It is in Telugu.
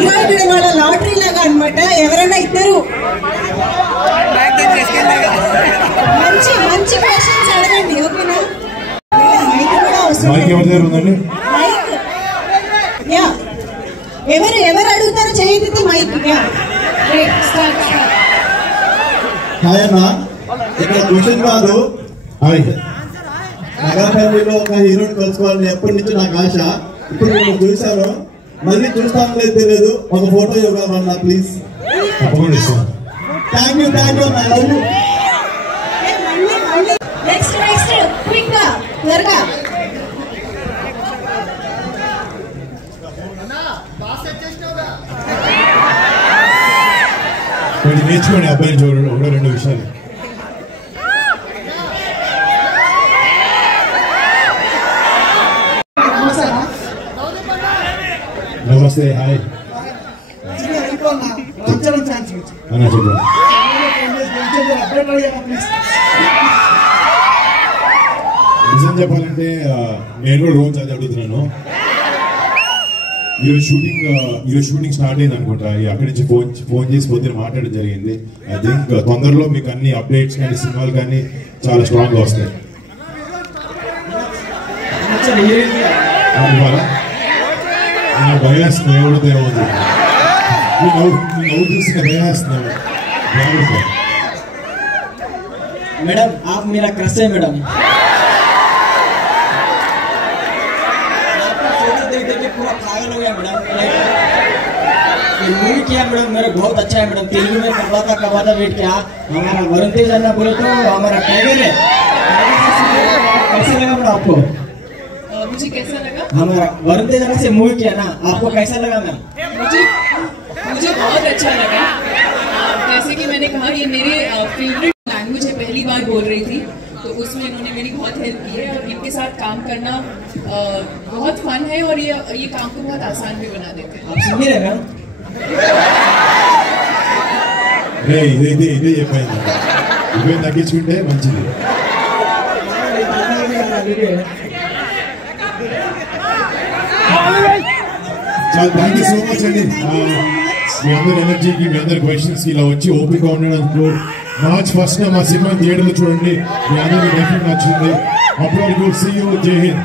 ఇక్కడ వాళ్ళ లాటరీ లాగా అన్నమాట. ఎవరైనా ఇద్దరు మంచి మంచి క్వశ్చన్స్ అడగండి, ఓకేనా? మైక్ కూడా అవసరం. మైక్ యా, ఎవరు అడుగుతారో చేయొద్దు మైక్. యా హాయ్ అన్న, ఇక్కడ క్వశ్చన్ కాదు. నగర ఫ్యామిలీలో ఒక హీరోని కలుసుకోవాలని ఎప్పటి నుంచి నాకు ఆశ. ఇప్పుడు నేను చూశాను, మళ్ళీ చూస్తాను లేదు తెలియదు. ఒక ఫోటో ఇవ్వగలరా ప్లీజ్? థ్యాంక్ యూ అన్న, లవ్ యూ. నెక్స్ట్ క్విక్ గా త్వరగా. నేర్చుకోండి అబ్బాయిని చూడండి, ఒకటో రెండు విషయాలు. నమస్తే, హాయ్ అన్నా, చెప్పండి. నిజం చెప్పాలంటే నేను కూడా రోజు అది అడుగుతున్నాను. ఈరోజు షూటింగ్ స్టార్ట్ అయింది అనుకుంటా. అక్కడి నుంచి ఫోన్ చేసి పొద్దున మాట్లాడడం జరిగింది. ఐ థింక్ తొందరలో మీకు అన్ని అప్డేట్స్ కానీ సినిమాలు కానీ చాలా స్ట్రాంగ్ గా వస్తాయి. భయం వేస్తుంది, ఎవరు తెలియదు. చూసిన భయం వేస్తున్నాను. मैडम आप मेरा क्रश है मैडम। पूरा पागल हो गया मैडम। मूवी किया मैडम, मेरा बहुत अच्छा है मैडम। तेलुगु में कब था वेट किया। हमारा वरुण तेज अन्ना बोले तो हमारा टाइगर है। कैसा लगा मैडम आपको? मुझे कैसा लगा? हमारा वरुण तेज अन्ना से मूवी किया ना, आपको कैसा लगा मैम? मुझे बहुत अच्छा लगा। जैसे कि मैंने कहा, ये मेरे फेवरेट लैंग्वेज है, पहली बार बोल रही थी, तो उसमें इन्होंने मेरी बहुत हेल्प की है। और इनके साथ काम करना बहुत फन है और ये काम को बहुत आसान भी बना देते हैं। आप सुनिए मैम। ఇదే చెప్పాను, ఇవే తగ్గించుకుంటే మంచిది. చాలా థ్యాంక్ యూ సో మచ్ అండి. మీ అందరి ఎనర్జీకి, మీ అందరి క్వశ్చన్స్ ఇలా వచ్చి ఓపిక ఉండడానికి. మార్చ్ 1న మా సినిమా థియేటర్లో చూడండి. మీ అందరికీ డెఫినెట్ నచ్చింది. అప్పటి వరకు సీ యూ, జై హింద్.